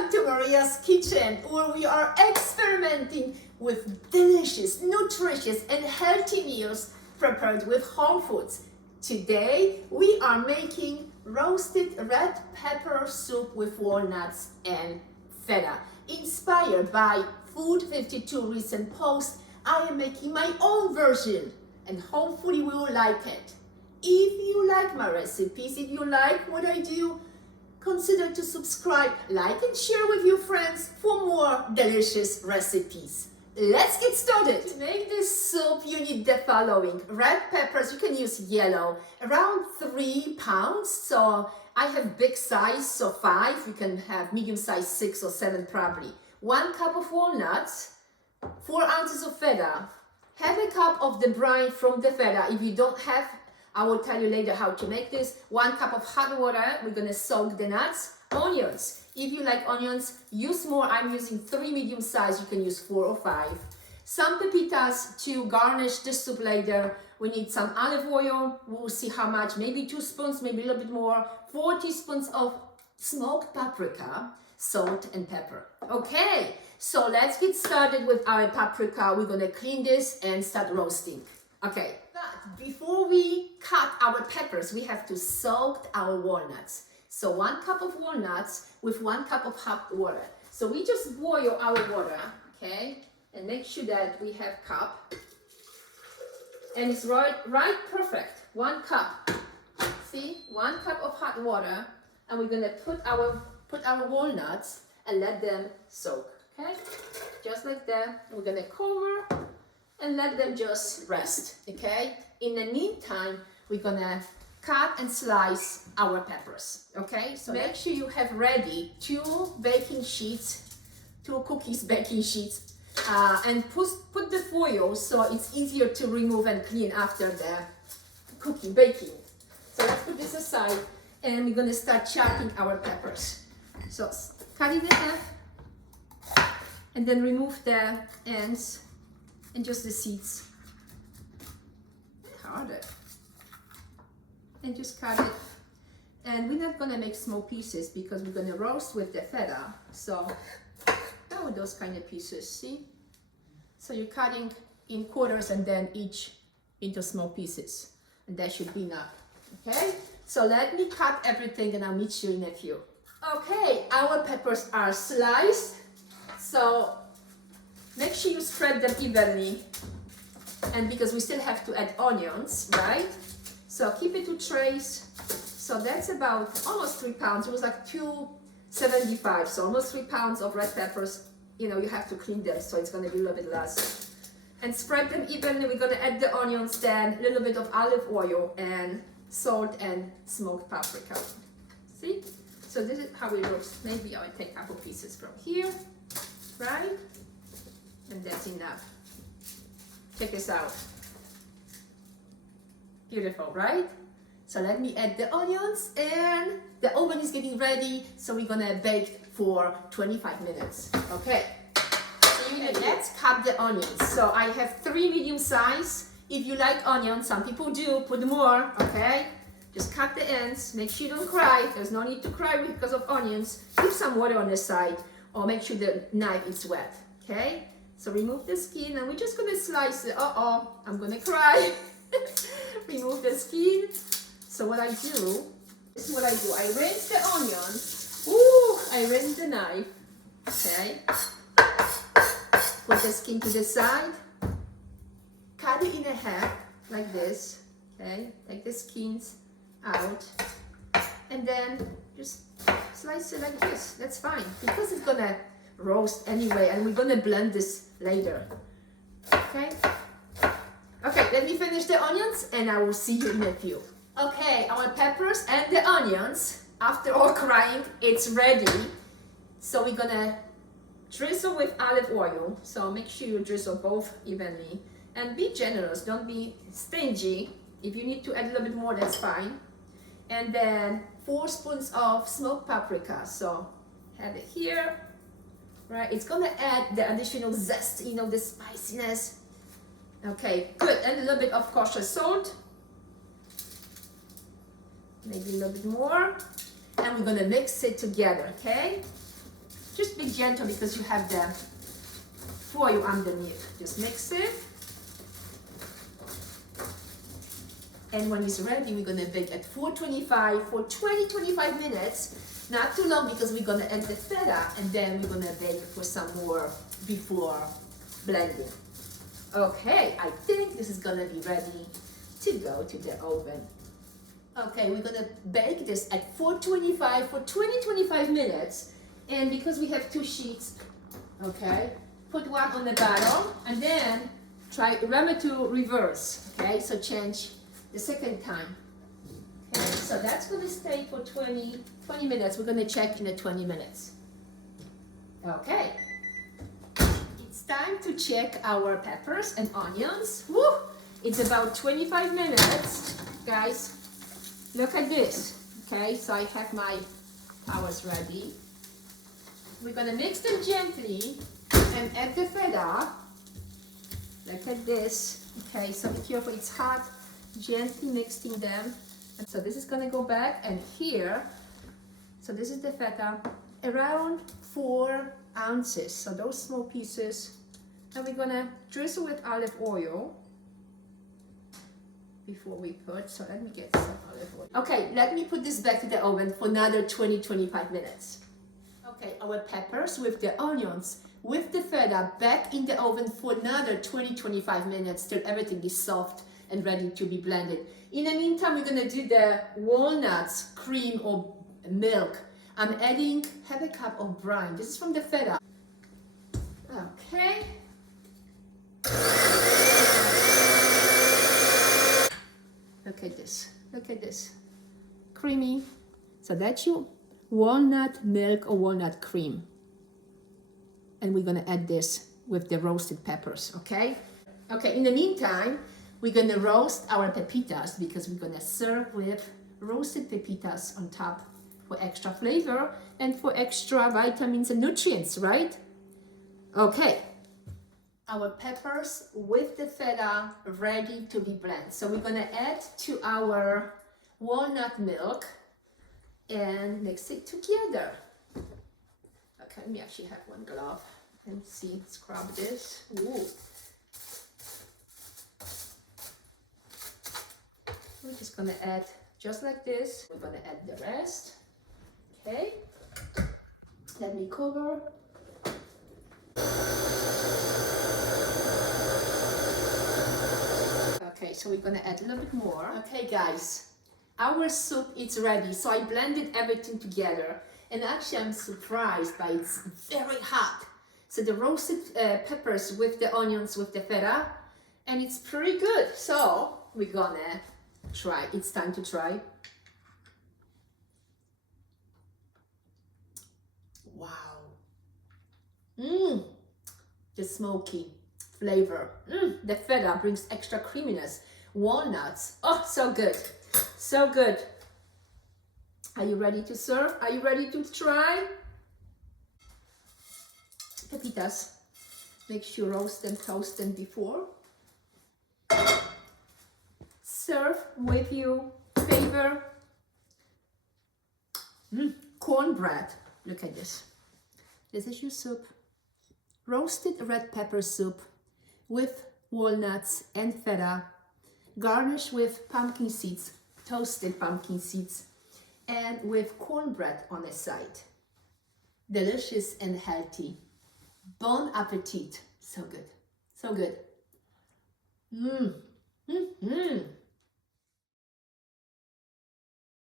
Welcome to Maria's Kitchen, where we are experimenting with delicious, nutritious, and healthy meals prepared with whole foods. Today, we are making roasted red pepper soup with walnuts and feta. Inspired by Food 52 recent post, I am making my own version, and hopefully we will like it. If you like my recipes, if you like what I do, consider to subscribe, like, and share with your friends for more delicious recipes. Let's get started. To make this soup, you need the following. Red peppers, you can use yellow, around 3 pounds. So I have big size, so 5. You can have medium size, 6 or 7 probably. 1 cup of walnuts, 4 ounces of feta, half a cup of the brine from the feta. If you don't have, I will tell you later how to make this. 1 cup of hot water, we're gonna soak the nuts. Onions, if you like onions, use more. I'm using 3 medium size, you can use 4 or 5. Some paprikas to garnish the soup later. We need some olive oil, we'll see how much, maybe 2 spoons, maybe a little bit more. 4 teaspoons of smoked paprika, salt and pepper. Okay, so let's get started with our paprika. We're gonna clean this and start roasting. Okay, but before we cut our peppers, we have to soak our walnuts. So 1 cup of walnuts with 1 cup of hot water. So we just boil our water, okay? And make sure that we have cup. And it's right perfect. 1 cup. See, 1 cup of hot water. And we're gonna put our walnuts and let them soak, okay? Just like that. We're gonna cover and let them just rest, okay? In the meantime, we're gonna cut and slice our peppers, okay? So make sure you have ready 2 baking sheets, 2 cookies baking sheets, and put the foil so it's easier to remove and clean after the cookie baking. So let's put this aside and we're gonna start chopping our peppers. So cut it in half and then remove the ends and just the seeds. Harder. And just cut it. And we're not gonna make small pieces because we're gonna roast with the feta. So, those kind of pieces, see? So you're cutting in quarters and then each into small pieces. And that should be enough, okay? So let me cut everything and I'll meet you in a few. Okay, our peppers are sliced. So make sure you spread them evenly. And because we still have to add onions, right? So keep it 2 trays. So that's about almost 3 pounds. It was like 2.75, so almost 3 pounds of red peppers. You know, you have to clean them, so it's gonna be a little bit less. And spread them evenly. We're gonna add the onions, then a little bit of olive oil and salt and smoked paprika. See? So this is how it looks. Maybe I'll take a couple pieces from here, right? And that's enough. Check this out. Beautiful, right? So let me add the onions and the oven is getting ready. So we're gonna bake for 25 minutes. Okay. And let's cut the onions. So I have 3 medium size. If you like onions, some people do, put more, okay? Just cut the ends. Make sure you don't cry. There's no need to cry because of onions. Keep some water on the side or make sure the knife is wet, okay? So remove the skin and we're just gonna slice it. I'm gonna cry. Remove the skin. So what I do, this is what I do. I rinse the onions. I rinse the knife. Okay. Put the skin to the side. Cut it in half like this. Okay. Take the skins out. And then just slice it like this. That's fine. Because it's gonna roast anyway and we're gonna blend this later. Okay. Okay, let me finish the onions and I will see you in a few. Okay, our peppers and the onions, after all crying, it's ready. So we're gonna drizzle with olive oil. So make sure you drizzle both evenly. And be generous, don't be stingy. If you need to add a little bit more, that's fine. And then 4 spoons of smoked paprika. So have it here, right? It's gonna add the additional zest, you know, the spiciness. Okay, good. And a little bit of kosher salt. Maybe a little bit more. And we're gonna mix it together, okay? Just be gentle because you have the foil underneath. Just mix it. And when it's ready, we're gonna bake at 425 for 20-25 minutes. Not too long because we're gonna add the feta and then we're gonna bake for some more before blending. Okay, I think this is gonna be ready to go to the oven. Okay, we're gonna bake this at 425 for 20-25 minutes. And because we have 2 sheets, okay, put one on the bottom and then remember to reverse, okay, so change the second time. Okay, so that's gonna stay for 20 minutes. We're gonna check in the 20 minutes. Okay, it's time to check our peppers and onions. Woo! It's about 25 minutes, guys. Look at this. Okay, so I have my towels ready. We're gonna mix them gently and add the feta. Look at this. Okay, so be careful, it's hot. Gently mixing them. And so this is gonna go back and here. So this is the feta, around 4 ounces. So those small pieces. And we're gonna drizzle with olive oil before we put. So let me get some olive oil. Okay, let me put this back to the oven for another 20-25 minutes. Okay, our peppers with the onions, with the feta back in the oven for another 20-25 minutes till everything is soft and ready to be blended. In the meantime, we're gonna do the walnuts, cream or milk. I'm adding half a cup of brine. This is from the feta. Okay. Look at this, look at this. Creamy. So that's your walnut milk or walnut cream. And we're gonna add this with the roasted peppers, okay? Okay, in the meantime, we're gonna roast our pepitas because we're gonna serve with roasted pepitas on top for extra flavor and for extra vitamins and nutrients, right? Okay, our peppers with the feta ready to be blended. So we're gonna add to our walnut milk and mix it together. Okay, let me actually have one glove and see, scrub this. Ooh. We're just gonna add just like this. We're gonna add the rest. Okay, let me cover. Okay, so we're gonna add a little bit more. Okay guys, our soup is ready. So I blended everything together and actually I'm surprised by it's very hot. So the roasted peppers with the onions with the feta and it's pretty good. So we're gonna try. It's time to try. Wow. The smoky flavor. The feta brings extra creaminess. Walnuts. Oh, so good. So good. Are you ready to serve? Are you ready to try? Pepitas. Make sure you roast them, toast them before. Serve with your favorite cornbread. Look at this. This is your soup. Roasted red pepper soup with walnuts and feta, garnished with pumpkin seeds, toasted pumpkin seeds, and with cornbread on the side. Delicious and healthy. Bon appetit. So good. So good.